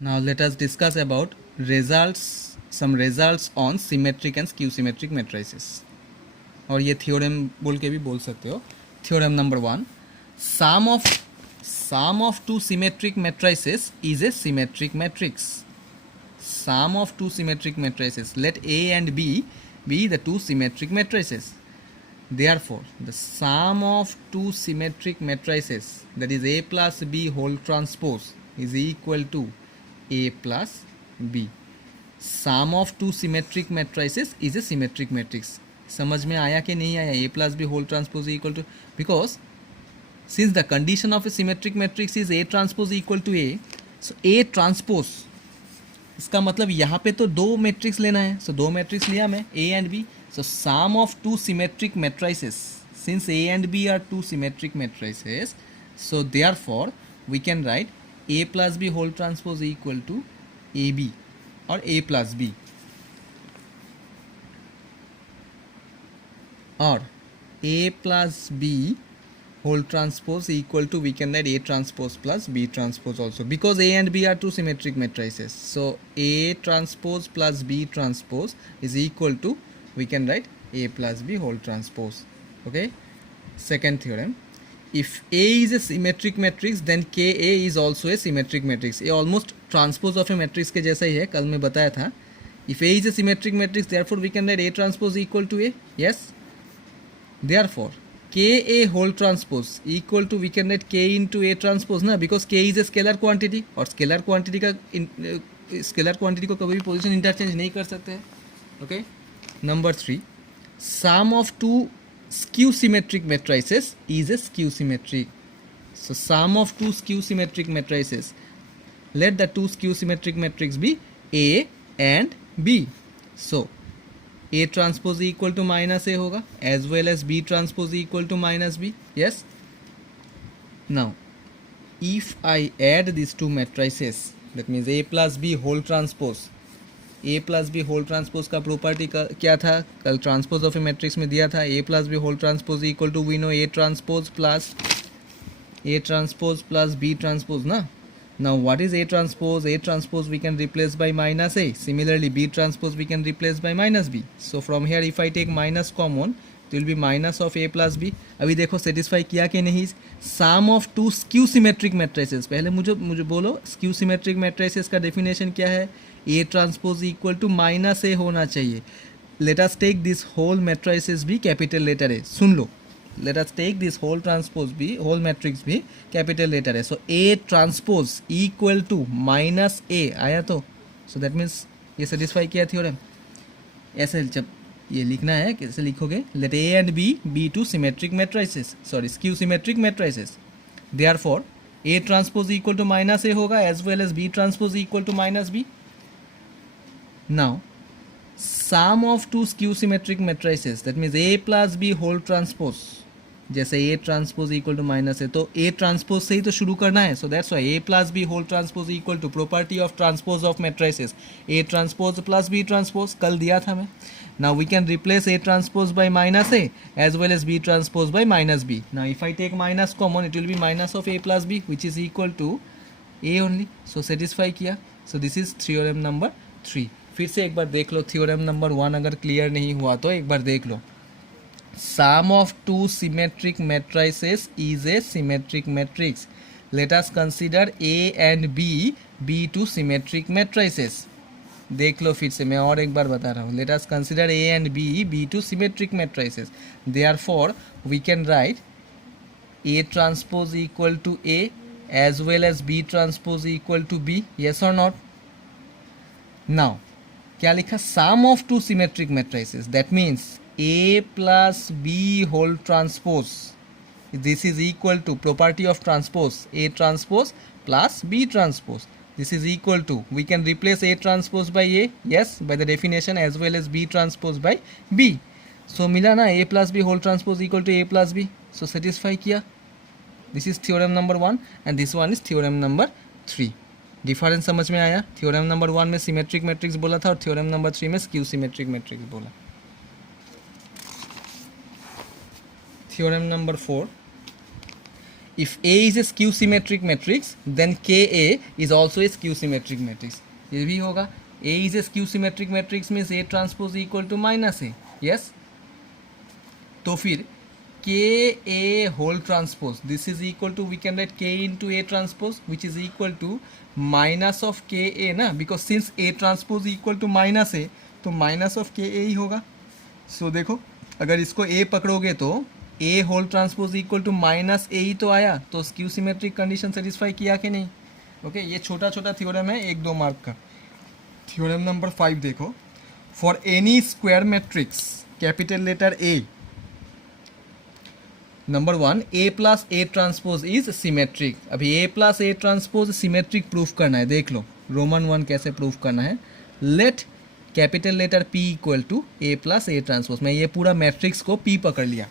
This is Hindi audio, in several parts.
Now let us discuss about some results on symmetric and skew symmetric matrices. और ये थ्योरम बोल के भी बोल सकते हो. Theorem number 1, sum of two symmetric matrices is a symmetric matrix. Sum of two symmetric matrices, let A and B be the two symmetric matrices. Therefore, the sum of two symmetric matrices, that is A plus B whole transpose, is equal to A plus B. Sum of two symmetric matrices is a symmetric matrix. समझ में आया कि नहीं आया? A plus B whole transpose is equal to, because since the condition of a symmetric matrix is A transpose equal to A, so A transpose, इसका मतलब यहाँ पे तो दो मैट्रिक्स लेना है. सो दो मैट्रिक्स लिया मैं, A and B. So sum of two symmetric matrices, since A and B are two symmetric matrices, so therefore we can write A plus B whole transpose equal to AB or A plus B, or A plus B whole transpose equal to, we can write A transpose plus B transpose also, because A and B are two symmetric matrices. So A transpose plus B transpose is equal to, we can write A plus B whole transpose. Okay. Second theorem, if A is a symmetric matrix, then Ka is also a symmetric matrix. ये almost transpose of a matrix के जैसा ही है, कल मैं बताया था. If A is a symmetric matrix, therefore we can write A transpose equal to A. Yes. Therefore Ka whole transpose equal to, we can write K into A transpose ना, because K is a scalar quantity, और scalar quantity का scalar quantity को कभी भी position interchange नहीं कर सकते हैं. Okay. Number 3, sum of two skew symmetric matrices is a skew symmetric. So sum of two skew symmetric matrices, let the two skew symmetric matrix be A and B. So A transpose equal to minus A होगा, as well as B transpose equal to minus B. Yes. Now if I add these two matrices, that means A plus B whole transpose, A plus B whole transpose का प्रॉपर्टी क्या था, कल ट्रांसपोज ऑफ ए मैट्रिक्स में दिया था. A plus B whole transpose equal to, we know A transpose plus B transpose ना. Now what is A transpose? A transpose we can replace by minus A. Similarly B transpose we can replace by minus B. So from here if I take minus common, it will be minus of A plus B. अभी देखो सेटिस्फाई किया कि नहीं. Sum of two skew symmetric matrices, पहले मुझे बोलो स्क्यू सिमेट्रिक मैट्रिसेस का डेफिनेशन क्या है. A transpose equal to minus A होना चाहिए. Let us take this whole matrices be capital letter A. Soon low, let us take this whole transpose B, whole matrix B capital letter A. So A transpose equal to minus A आया तो, so that means ये satisfy किया थ्योरम. ऐसे जब ये लिखना है कैसे लिखोगे, let A and B be two symmetric matrices, sorry skew symmetric matrices. Therefore A transpose equal to minus A होगा, as well as B transpose equal to minus B. Now sum of two skew symmetric matrices, that means A plus B whole transpose, जैसे A transpose equal to minus A, तो A transpose से ही तो शुरू करना है. So that's why A plus B whole transpose equal to property of transpose of matrices, A transpose plus B transpose, कल दिया था मैं. Now we can replace A transpose by minus A as well as B transpose by minus B. Now if I take minus common, it will be minus of A plus B, which is equal to A only. So satisfy किया. So this is theorem number 3. फिर से एक बार देख लो, थ्योरम नंबर 1 अगर क्लियर नहीं हुआ तो एक बार देख लो. Sum of two symmetric matrices is a symmetric matrix. Let us consider A and B be two symmetric matrices. देख लो फिर से, मैं और एक बार बता रहा हूँ. Let us consider A and B be two symmetric matrices. Therefore we can write A transpose equal to A as well as B transpose equal to B. Yes or not? Now क्या लिखा, sum of two symmetric matrices, that means A plus B whole transpose, this is equal to property of transpose, A transpose plus B transpose, this is equal to, we can replace A transpose by A, yes, by the definition, as well as B transpose by B. So मिला ना, A plus B whole transpose equal to A plus B. So satisfy किया. This is theorem number 1 and this one is theorem number 3. Difference समझ में आया. थ्योरम नंबर 1 में सिमेट्रिक मैट्रिक्स बोला था और थ्योरम नंबर 3 में स्क्यू सिमेट्रिक मैट्रिक्स बोला. Theorem number 4, if A is a skew symmetric matrix then KA is also a skew symmetric matrix. ये भी होगा. A is a skew symmetric matrix means A transpose equal to minus A. Yes. तो फिर KA whole transpose, this is equal to, we can write K into A transpose which is equal to minus of KA ना, because since A transpose equal to minus A तो minus of KA ही होगा. So देखो अगर इसको A पकड़ोगे तो A whole transpose equal to minus A ही तो आया, तो स्क्यू सिमेट्रिक कंडीशन सेटिस्फाई किया कि नहीं. ओके ये छोटा छोटा थ्योरम है, 1-2 मार्क का. थ्योरम नंबर 5 देखो. For any square matrix capital letter A, number 1 A plus A transpose is symmetric. अभी A plus A transpose symmetric proof करना है. देख लो रोमन 1 कैसे प्रूफ करना है. Let capital letter P equal to A plus A transpose. मैं ये पूरा मैट्रिक्स को पी पकड़ लिया.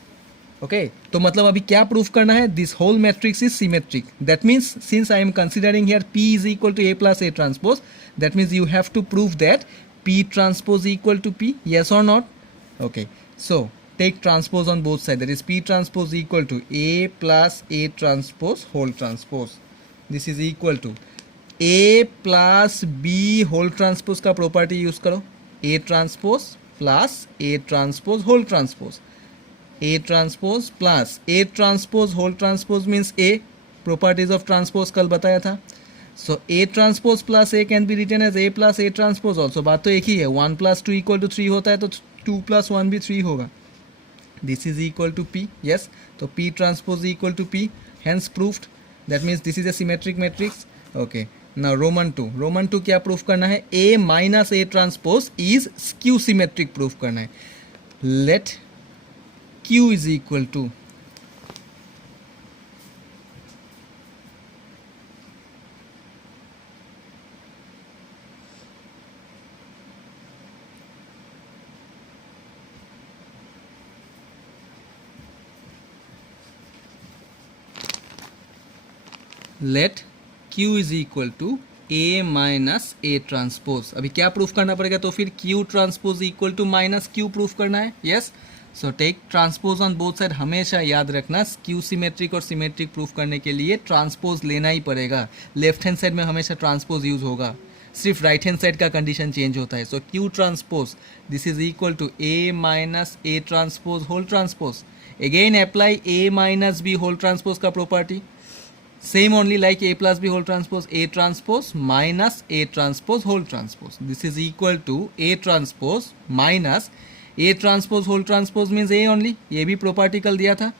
ओके तो मतलब अभी क्या प्रूफ करना है, this whole matrix is symmetric. That means since I am considering here P is equal to A plus A transpose, that means you have to prove that P transpose equal to P. Yes or not. Okay so take transpose on both sides, that is P transpose equal to A plus A transpose whole transpose. This is equal to A plus B whole transpose का property use करो, A transpose plus A transpose whole transpose. A transpose plus A transpose whole transpose means A. Properties of transpose कल बताया था. So A transpose plus A can be written as A plus A transpose also. बात तो एक ही है. 1 plus 2 equal to 3 होता है तो 2 plus 1 भी 3 होगा. This is equal to P. Yes. So P transpose equal to P. Hence proved. That means this is a symmetric matrix. Okay. Now Roman 2. Roman 2 क्या प्रूफ करना है? A minus A transpose is skew symmetric proof करना है. Let Q is equal to let Q is equal to A minus A transpose. अभी क्या प्रूफ करना पड़ेगा, तो फिर Q transpose equal to minus Q proof करना है. yes. so take transpose on both side. हमेशा याद रखना स्क्यू सिमेट्रिक और सिमेट्रिक प्रूफ करने के लिए ट्रांसपोज लेना ही पड़ेगा. लेफ्ट हैंड साइड में हमेशा ट्रांसपोज यूज होगा, सिर्फ राइट हैंड साइड का कंडीशन चेंज होता है. So Q transpose this is equal to A minus A transpose whole transpose. Again apply A minus B whole transpose का property. Same only like A plus B whole transpose, A transpose minus A transpose whole transpose. This is equal to A transpose minus A transpose whole transpose means A only. ये भी property कल दिया था.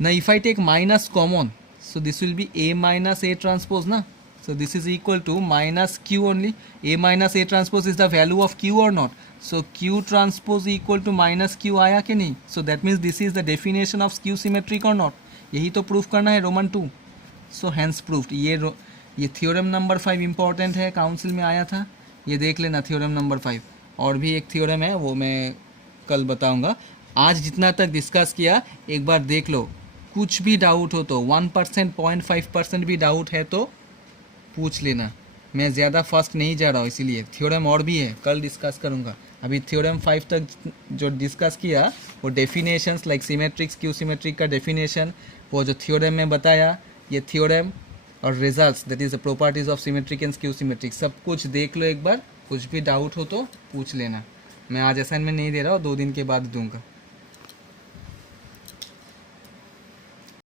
Now if I take minus common, so this will be A minus A transpose ना. So this is equal to minus Q only. A minus A transpose is the value of Q or not. So Q transpose equal to minus Q आया कि नहीं. So that means this is the definition of skew symmetric or not. यही तो proof करना है रोमन 2. So hence proofed. ये थ्योरम नंबर 5 इंपॉर्टेंट है, काउंसिल में आया था, ये देख लेना थ्योरम नंबर 5. और भी एक थ्योरम है वो मैं कल बताऊंगा. आज जितना तक डिस्कस किया एक बार देख लो. कुछ भी डाउट हो तो 1% 0.5% भी डाउट है तो पूछ लेना. मैं ज़्यादा फास्ट नहीं जा रहा हूँ, इसीलिए थ्योरम और भी है कल डिस्कस करूँगा. अभी थ्योरम 5 तक जो डिस्कस किया वो definitions like symmetric skew symmetric का डेफिनेशन, वो जो थ्योरम में बताया ये थ्योरम और results, that is the properties of symmetric and skew symmetric, सब कुछ देख लो एक बार. कुछ भी डाउट हो तो पूछ लेना. मैं आज असाइनमेंट नहीं दे रहा हूँ, 2 दिन के बाद दूंगा.